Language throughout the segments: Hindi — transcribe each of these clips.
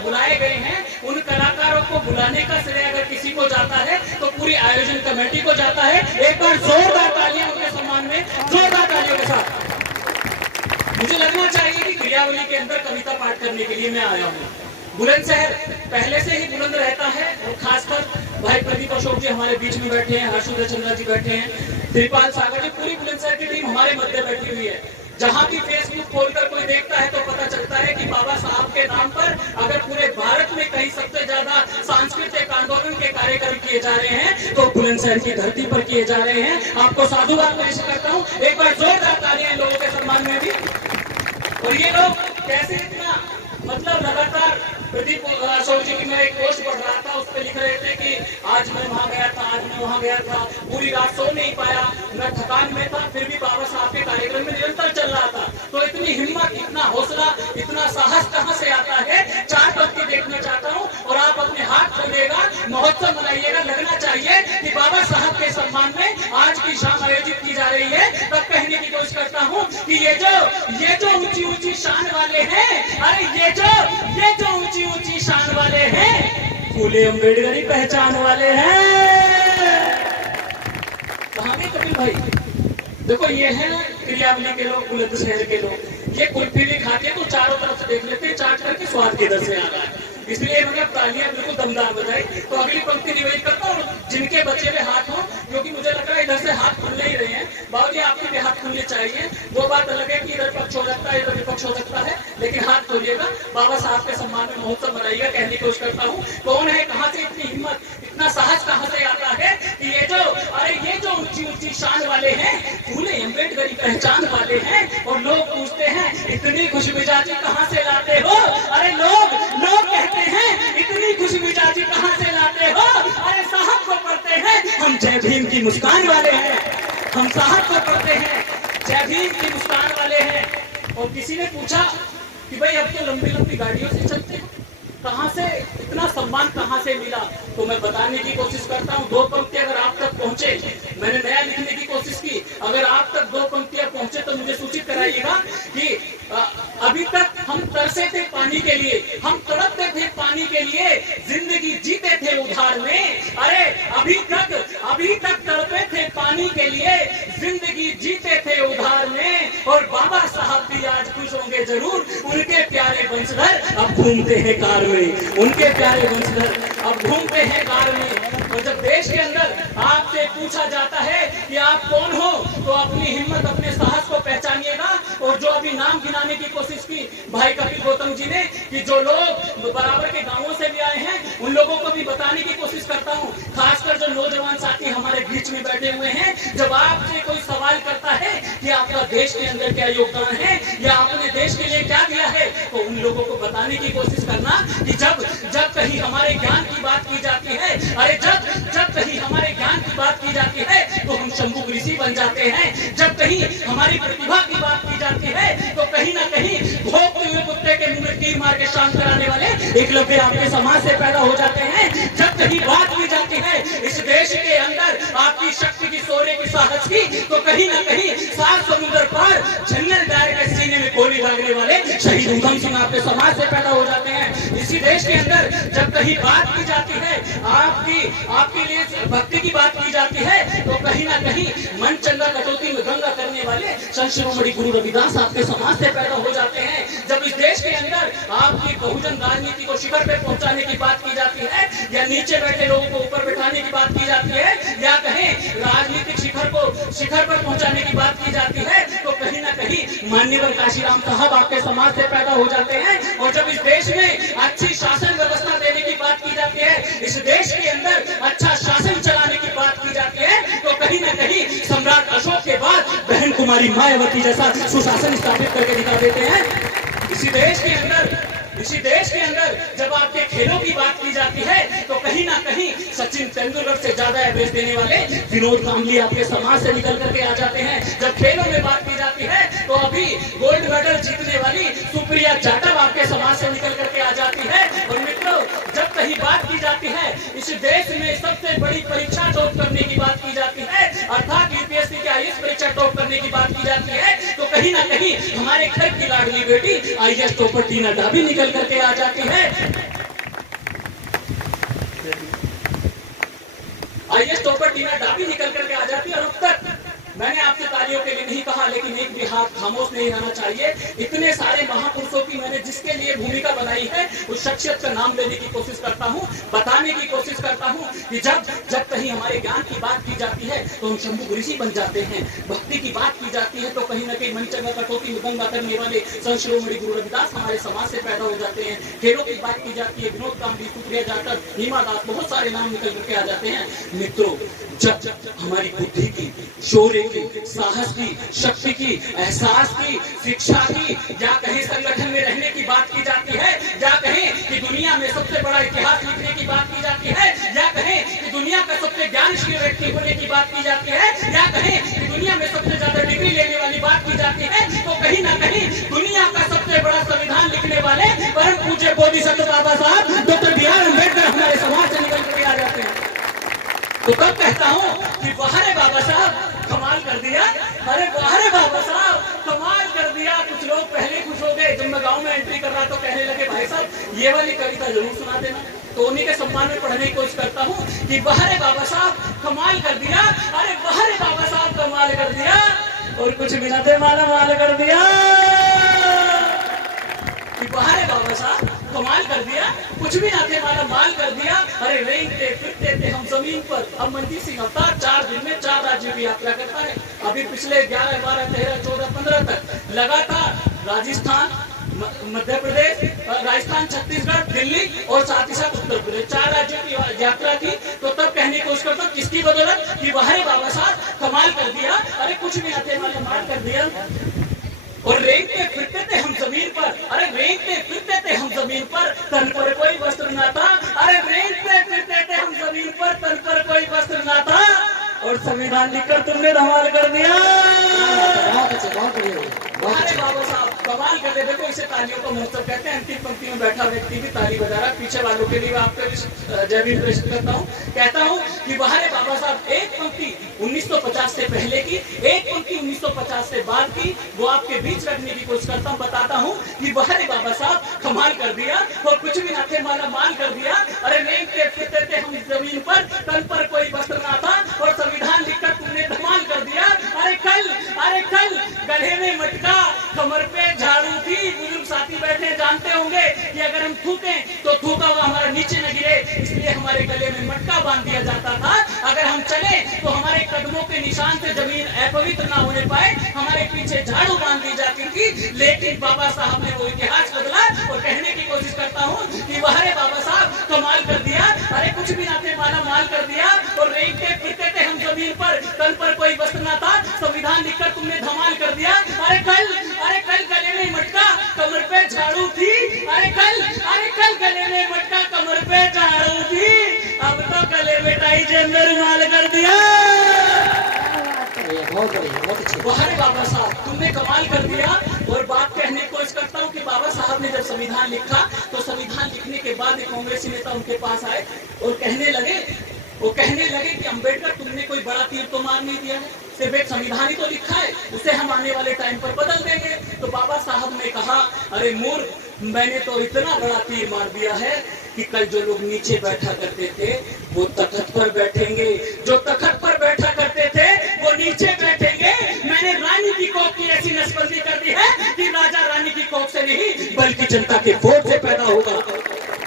बुलाए गए हैं उन कलाकारों को बुलाने का श्रेय अगर किसी को जाता है तो पूरी आयोजन कमेटी को जाता है। एक बार जोरदार तालियां उनके सम्मान में, जोरदार तालियों के साथ। मुझे लगना चाहिए कि क्रियावली के अंदर कविता पाठ करने के लिए मैं आया हूँ। बुलंदशहर पहले से ही बुलंद रहता है और खासकर भाई प्रदीप अशोक जी हमारे बीच में बैठे हैं, हर्षुदय चंद्रा जी बैठे हैं, त्रिपाल सागर जी, पूरी बुलंदशहर की टीम हमारे मध्य बैठी हुई है। जहां भी फेसबुक खोलकर कोई देखता है तो पता चलता है कि बाबा साहब के नाम पर अगर पूरे भारत में कहीं सबसे ज्यादा सांस्कृतिक आंदोलन के कार्यक्रम किए जा रहे हैं तो बुलंदशहर की धरती पर किए जा रहे हैं। आपको साधुवाद पेश करता हूँ, एक बार जोरदार तालियां लोगों के सम्मान में भी। और ये लोग कैसे इतना मतलब लगातार प्रदीप अशोक जी की मैं एक पोस्ट पढ़ रहा था, उस पर लिख रहे थे कि आज मैं वहां गया था, आज मैं वहां गया था, पूरी रात सो नहीं पाया, मैं थकान में था, फिर भी बाबा साहब के कार्यक्रम में निरंतर चल रहा था। तो इतनी हिम्मत, इतना हौसला, इतना साहस कहां से आता है? 4 पंक्ति देखना चाहता हूं और आप अपने हाथ खोलिएगा, महोत्सव मनाइएगा। लगना चाहिए कि बाबा साहब के सम्मान में आज की शाम आयोजित की जा रही है। तब कहने की कोशिश करता हूँ कि ये जो ऊंची ऊंची शान वाले हैं, अरे ये जो ऊंची ऊंची शान वाले हैं, फूले अम्बेडकर की पहचान वाले हैं। कहां गए कपिल भाई? देखो ये है क्रियावली के लोग, बुलंदशहर के लोग। ये कुल्फी भी खाते तो चारों तरफ से देख लेते हैं, चाट करके स्वाद किधर से आ रहा है। इसलिए मतलब तालियां बिल्कुल दमदार बजाई। तो अगली पंक्ति निवेदन करता हूँ, जिनके बचे हुए हाथ हो, क्योंकि मुझे लग रहा है इधर से हाथ खुल नहीं रहे हैं। बाबूजी आपके भी हाथ खुलने चाहिए। वो बात अलग है कि इधर पक्ष हो सकता है, इधर विपक्ष हो सकता है, लेकिन हाथ खोलिएगा, बाबा साहब के सम्मान में महोत्सव मनाइएगा। कहने की कोशिश करता हूँ कौन है, कहाँ से इतनी हिम्मत, इतना साहस कहाँ से आता है कि ये जो ऊंची ऊंची शान वाले हैं, फूले अम्बेडकर की पहचान वाले हैं। और लोग पूछते हैं इतनी खुशमिजाजी कहाँ से लाते हो? अरे लोग कहते हैं इतनी खुशमिजाजी कहाँ से लाते हो? अरे साहब को पढ़ते हैं हम जय भीम की मुस्कान वाले हैं, हम साहब को पढ़ते हैं जय भीम की मुस्कान वाले हैं। और किसी ने पूछा कि भाई अब तो लंबी लंबी गाड़ियों से चलते हैं, कहां से इतना सम्मान कहां से मिला? तो मैं बताने की कोशिश करता हूं। 2 पंक्ति अगर आप तक पहुंचे, मैंने नया लिखने की कोशिश की, अगर आप तक 2 पंक्तियां पहुंचे तो मुझे सूचित कराइएगा कि अभी तक हम तरसे थे पानी के लिए, हम तड़पते थे पानी के लिए, जिंदगी जीते थे उधार में। अरे अभी तक तड़पे थे पानी के लिए, जिंदगी जीते थे उधार में। और बाबा साहब भी आज खुश होंगे जरूर, उनके प्यारे वंशधर अब घूमते हैं कार में, उनके प्यारे वंशधर अब घूमते हैं कार में। और जब देश के अंदर आपसे पूछा जाता है कि आप कौन हो, तो अपनी हिम्मत, अपने साहस को पहचानिएगा। और जो अभी नाम गिनाने की कोशिश की भाई कपिल गौतम जी ने, कि जो लोग बराबर के गांवों से भी आए हैं, उन लोगों को भी बताने की कोशिश करता हूं। खासकर जो नौजवान साथी हमारे बीच में बैठे हुए हैं, जब आपसे कोई सवाल करता है कि आपका देश के अंदर क्या योगदान है या आपने देश के लिए क्या दिया है, तो उन लोगों को बताने की कोशिश करना कि जब कहीं हमारे ज्ञान की बात की जाती है, अरे जब कहीं हमारे ज्ञान की बात की जाती है तो हम शंभु ऋषि बन जाते हैं। जब कहीं हमारी प्रतिभा की बात की जाती है तो कहीं ना कहीं भोगते हुए कुत्ते के मुंह में तीर मार के शांत कराने वाले एकलव्य आपके समाज से पैदा हो जाते हैं। जब कहीं बात की जाती है इस देश के अंदर आपकी शक्ति की, शौर्य की, साहस की, तो कहीं ना कहीं 7 समुद्र पार जनरल डायर के सीने में गोली दागने वाले शहीद उधम सिंह आपके समाज से पैदा हो जाते हैं। इसी देश के अंदर जब कहीं बात की जाती है, आपके लिए भक्ति की बात की जाती है, तो कहीं ना कहीं मन चंगा कटौती में गंगा करने वाले संत शिरोमणि गुरु रविदास आपके समाज से पैदा हो जाते हैं। जब इस देश के अंदर आपकी बहुजन राजनीति को शिखर पे पहुंचाने की बात की जाती है, या नीचे बैठे लोगों को ऊपर बैठाने की बात की जाती है, या कहें राजनीतिक शिखर को शिखर पर पहुंचाने की बात की जाती है, तो कहीं ना कहीं माननीय काशीराम साहब आपके समाज से पैदा हो जाते हैं। और जब इस देश में अच्छी शासन व्यवस्था देने की बात की जाती है, इस देश के अंदर अच्छा शासन चलाने की बात की जाती है, तो कहीं ना कहीं सम्राट अशोक के बाद बहन कुमारी मायावती जैसा सुशासन स्थापित करके दिखा देते हैं। इसी देश के अंदर जब आपके खेलों की बात की जाती है, तो कहीं ना कहीं सचिन तेंदुलकर से ज्यादा एवरेज देने वाले विनोद कांबली आपके समाज से निकल करके आ जाते हैं। जब खेलों में बात की जाती है, तो अभी गोल्ड मेडल जीतने वाली सुप्रिया जाटव आपके समाज से निकल करके आ जाती है। और मित्रों, जब कहीं बात की जाती है इस देश में सबसे बड़ी परीक्षा टॉप करने की बात की जाती है, अर्थात यूपीएससी की आईएएस परीक्षा टॉप करने की बात की जाती है, तो कहीं ना कहीं हमारे घर की लाडली बेटी आईएएस टॉपर टीना डाबी निकल करके आ जाती है। आईएएस टॉपर टीना डाबी निकल करके आ जाती है। और अब तक मैंने आपसे तालियों के लिए नहीं कहा, लेकिन एक भी हाथ खामोश नहीं रहना चाहिए। इतने सारे महापुरुषों की मैंने जिसके लिए भूमिका बनाई है, उस शख्सियत का नाम लेने की कोशिश करता हूँ, बताने की कोशिश करता हूँ कि जब कहीं हमारे ज्ञान की बात की जाती है तो हम शंभु ऋषि बन जाते हैं। भक्ति की बात की जाती है तो कहीं न कहीं मंचंगा कटौती मृदंगा करने वाले संत शिरोमणि गुरु रविदास हमारे समाज से पैदा हो जाते हैं। खेलों की बात की जाती है, विनोद कामडी, सुप्रिया जाटव, हिमा दास, बहुत सारे नाम निकल करके आ जाते हैं। मित्रों, जब हमारी बुद्धि की, शौर्य की, साहस की, शक्ति की, एहसास की, शिक्षा की, या कहीं संगठन में रहने की बात की जाती है, या कहीं कि दुनिया में सबसे बड़ा इतिहास लिखने की बात की जाती है, या कहीं कि दुनिया का सबसे ज्ञानशील व्यक्ति होने की बात की जाती है, या कहीं कि दुनिया में सबसे ज्यादा डिग्री लेने वाली बात की जाती है, तो कहीं ना कहीं दुनिया का सबसे बड़ा संविधान लिखने वाले परम पूज्य बोधिसत्व बाबा साहब डॉक्टर बी.आर. अम्बेडकर हमारे समाज से निकल कर आ जाते हैं। तो कब कहता हूँ कि वाह रे बाबा साहब कमाल कर दिया, अरे वाह रे बाबा साहब कमाल कर दिया। कुछ लोग पहले खुश हो गए, जब मैं गांव में एंट्री कर रहा तो कहने लगे भाई साहब ये वाली कविता जरूर सुना देना। तो उन्हीं के सम्मान में पढ़ने की कोशिश करता हूँ कि वाह रे बाबा साहब कमाल कर दिया, अरे वाह रे बाबा साहब कमाल कर दिया, और कुछ भी ना थे माला माल कर दिया। वाह रे बाबा साहब कमाल कर दिया, कुछ भी ना थे माला माल कर दिया। अरे रेंगते फिरते थे हम जमीन पर। अब मनजीत सिंह अवतार 4 दिन में 4 राज्यों की यात्रा करता है। अभी पिछले 11, 12, 13, 14, 15 तक लगातार राजस्थान, मध्य प्रदेश, राजस्थान, छत्तीसगढ़, दिल्ली और साथ ही साथ उत्तर प्रदेश, 4 राज्यों की यात्रा की। तो तब कहने की कोशिश करता हूँ किसकी बदौलत कि वाह रे बाबा साहब कमाल कर दिया, अरे कुछ भी ना थे माला माल कर दिया। और रेंगते फिरते थे हम जमीन पर, अरे रेंगते फिरते थे हम जमीन पर, तन पर कोई वस्त्र ना था। अरे रेंगते फिरते थे हम जमीन पर, तन पर कोई वस्त्र ना था, और संविधान लिखकर तुमने धमाल कर दिया। अरे बाबा साहब कमाल कर दे। देखो इसे तालियों का महोत्सव कहते हैं। अंतिम पंक्ति में बैठा व्यक्ति भी ताली बजा रहा है। पीछे वालों के लिए आपको जय भीम प्रेषित करता हूँ। कहता हूँ कि वाह रे बाबा साहब, एक पंक्ति 1950 से पहले की, एक पंक्ति 1950 से बाद की, वो आपके बीच रखने की कोशिश करता हूँ। बताता हूँ कि वाह रे बाबा साहब कमाल कर दिया, और कुछ भी ना थे माला माल कर दिया। अरे रेंगते फिरते थे हम जमीन पर, तन पर कोई वस्त्र ना था, और संविधान लिखकर तुमने धमाल कर दिया। अरे कल गले में मटका, कमर पे झाड़ू थी। बुजुर्ग साथी बैठे जानते होंगे कि अगर हम थूकें तो थूका हुआ हमारा नीचे न गिरे, इसलिए हमारे गले में मटका बांध दिया जाता था। अगर हम चले तो हमारे कदमों के निशान से जमीन अपवित्र ना होने पाए, हमारे पीछे झाड़ू बांध दी जाती थी। लेकिन बाबा साहब ने वो इतिहास बदला, और कहने की कोशिश करता हूँ कि वाह रे बाबा साहब कमाल कर दिया, अरे कुछ भी ना थे माला माल कर दिया। और रेंगते फिरते थे हम जमीन पर, तन पर कोई वस्त्र ना था, संविधान लिखकर तुमने धमाल कर दिया। अरे कल गले में मटका, कमर पे झाड़ू थी। अरे कल गले में मटका, कमर पे झाड़ू थी, अब तो गले में टाई जेंदर माल कर दिया। बहुत अच्छी। वाह रे बाबा साहब तुमने कमाल कर दिया। और बात कहने की कोशिश करता हूँ कि बाबा साहब ने जब संविधान लिखा, तो संविधान लिखने के बाद एक कांग्रेसी नेता उनके पास आए और कहने लगे कि अम्बेडकर तुमने कोई बड़ा तीर तो मार नहीं दिया है, सिर्फ एक संविधान ही तो लिखा है, उसे हम आने वाले टाइम पर बदल देंगे। तो बाबा साहब ने कहा, अरे मूर्ख, मैंने तो इतना बड़ा तीर मार दिया है कि कल जो लोग नीचे बैठा करते थे वो तख्त पर बैठेंगे, जो तख्त पर बैठा करते थे वो नीचे बैठेंगे। मैंने रानी की कोख की ऐसी नसबंदी कर दी है कि राजा रानी की कोख से नहीं बल्कि जनता के वोट से पैदा होगा।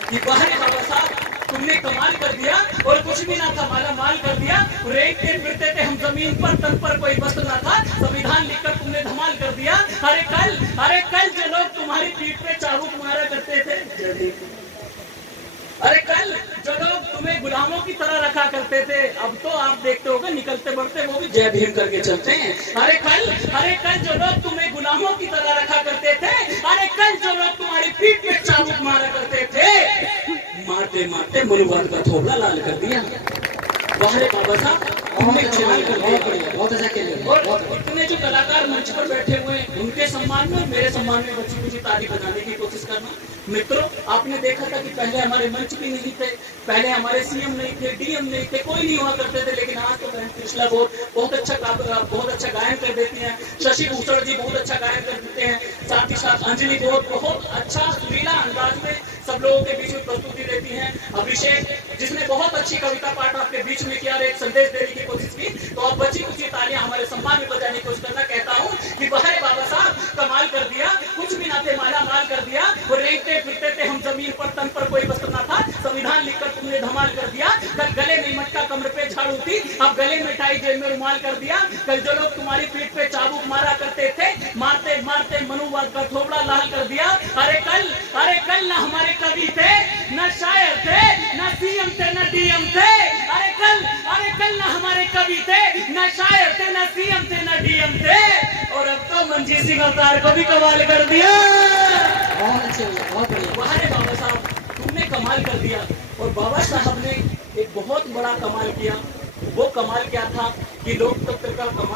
कि वाह रे बाबा साहब तुमने कमाल कर दिया, और कुछ भी ना था माला माल कर दिया। रेंगते फिरते थे हम जमीन पर, तन पर कोई वस्त्र ना था, संविधान लिखकर तुमने धमाल कर दिया। अरे कल जो लोग तुम्हारी पीठ पे चाबुक मारा करते थे, अरे कल जो लोग तुम्हें गुलामों की तरह रखा करते थे, अब तो आप देखते होगे निकलते बढ़ते वो भी जय भीम करके चलते हैं। अरे कल जो लोग तुम्हें गुलामों की तरह रखा करते थे, अरे कल जो लोग तुम्हारी पीठ पे चाबुक मारा करते थे, मारते मारते मनुवाद का थोबड़ा लाल कर दिया। वाह रे बाबा साहब तुमने कमाल कर दिया, बहुत अच्छा खेले। और तुमने जो कलाकार मंच पर बैठे हुए हैं उनके सम्मान में, मेरे सम्मान में बच्ची कुछ ताली बजाने की कोशिश करना। मित्रों, आपने देखा था कि पहले हमारे मंच भी नहीं थे, पहले हमारे सीएम नहीं थे, डीएम नहीं थे, कोई नहीं हुआ करते थे। लेकिन आज तो कृष्णा बहुत अच्छा गायन कर देती हैं। शशि भूषण जी बहुत अच्छा गायन कर देते हैं। साथ ही साथ अंजलि बहुत अच्छा सुरीला अंदाज में सब लोगों के बीच में प्रस्तुति देती हैं। अभिषेक जिसने बहुत अच्छी कविता पाठ आपके बीच में किया और एक संदेश देने की कोशिश की, तो अब बची कुछ तालियां हमारे सम्मान में बजाने की कोशिश करना। कहता हूं कि बहारे बाबा साहब कमाल कर दिया, कुछ भी ना थे माला माल कर दिया, वो रेंगते फिरते थे हम जमीन पर, तन पर कोई वस्त्र ना था, संविधान लिखकर तुमने धमाल कर दिया। कल गले में मटका कमर पे झाड़ू थी, अब गले में टाई जेब में रुमाल कर दिया। कल जो लोग तुम्हारी पीठ पे चाबुक मारा करते थे, मारते मारते मनुवाद का थोबड़ा लाल कर दिया। अरे कल ना हमारे कवि थे, न शायर थे, न सीएम थे, न डीएम थे। अरे कल ना हमारे कवि थे, न शायर थे, न सीएम थे, न डीएम थे। और अब तो मंजीत सिंह अवतार को भी कमाल कर दिया। बहुत अच्छे, बहुत बढ़िया। वाह बाबा साहब, तुमने कमाल कर दिया। और बाबा साहब ने एक बहुत बड़ा कमाल किया। वो कमाल क्या था कि लोकतंत्र का कमाल